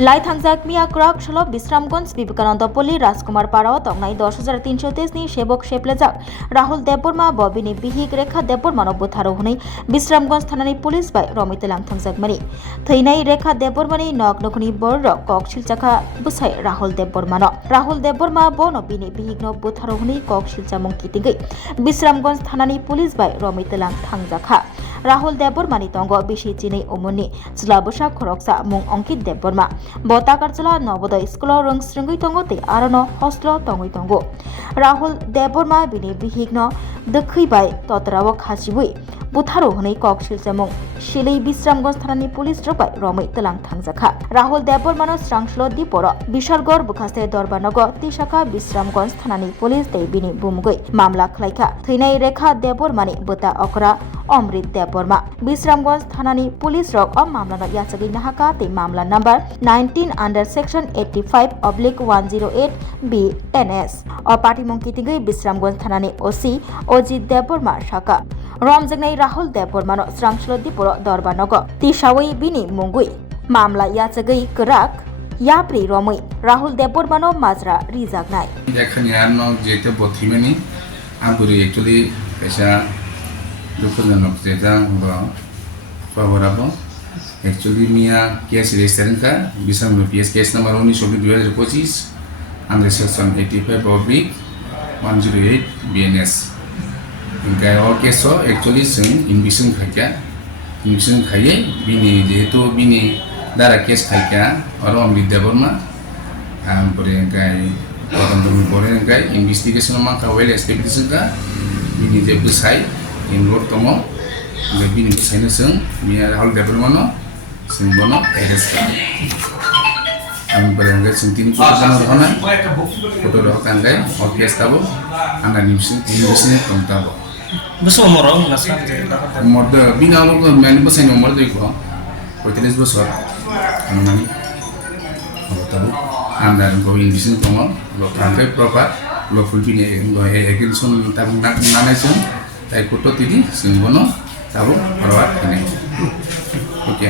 লাই থাংজাক মিয়া crack ষোলো বিশ্রামগঞ্জ বিবেকানন্দ পল্লী রাজকুমার পাড়াও তংনাই 10,323 নি সেবক সেপ্লেজাক রাহুল দেববর্মা ববিনি বিহিক রেখা দেববর্মানো বুথারো হनै বিশ্রামগঞ্জ থানাनि পুলিस बाय रमि तेलां थांजाकमानि थैनाय रेखा देबबर्मानि नक नखनि बर कक सिलचाखा बुसाय राहुल देबबर्मा बनो बिनि बिहिकनो बुथारो हनै कक सिलचामुं कितिगै বিশ্রামগঞ্জ থানাनि पुलिस बाय रमि तेलां थांजाखा राहुल देबबर्मानि तंगो बिसि चिनै उमुनि जिलाबसा खरकसा मुं अंकित देबबर्मा बताकारचला नवोदय स्कुलाव रोंस्रिंगै तंगो ते आरोनो हस्टेलाव तंगै तंगो राहुल देबबर्मा बिनि बिहिकनो दोखैबाय ततराव खाचिबुइ बुथारो हनै कक सिलचामुं शिलै বিশ্রামগঞ্জ থানাनि पुलिस रबाय रमै तेलां थांजाखा राहुल देबबर्मानो स्रांस्लो दिपर बिशालगढ़ बुखास्ते दरबारनग तिसाखा বিশ্রামগঞ্জ থানাनि पुलिस तै बिनि बुमुगै मामला खलायखा थैनाय रेखा देबबर्मानि बोता अकरा अमृत देबबर्मा বিশ্রামগঞ্জ থানাनि पुलिस रक मामलानो याचगै नाहाका तै मामला नम्बर 19 अंडर सेक्शन 85/108 BNS पार्टीमुं कितिगै বিশ্রামগঞ্জ থানাनि ओसी अजित देबबर्मा शाखा रमजोंनाय राहुल देबबर्मानो स्रांस्लो दिपर दरबारनग तिसावै बिनि मुंगै मामला याचगै गराक याप्रि रमै राहुल देबबर्मानो माजरा रिजागनाय देखानियानो जेते बथिमेनि आबुरि एक्चुअली कैसा दुखुजनक जेता खबराबो एक्चुअली मिया केस रेजिस्टर का बिसम PS case number 19/2025 under section 85/108 BNS इनका और केस एक्चुअली जों इनविसन खाइए बिनि जेहेतु बिनि दारा केस खाइया और अमृत देबबर्मा आमपरे गाय तदन्तनि परे गाय इनभेस्टिगेशन मा का वेल एस्टेब्लिशन का बिनि जे बुसाय इनरोड दङ बे बिनि बुसायनो जों मिया राहुल देबबर्मानो जों बनो एरेस्ट आमपरे गाय जों तिन फटो होना फटो रखांगाय और केस ताबो आना investigation तंताबो Besok orang ngasih morde bina lo main besar nomor tu ikut 45 besar anak tahu anda go indisen tolong lo transfer proper lo full bina lo ekilson tahu nana sen tapi Courto tadi sembono tahu perawat ini oke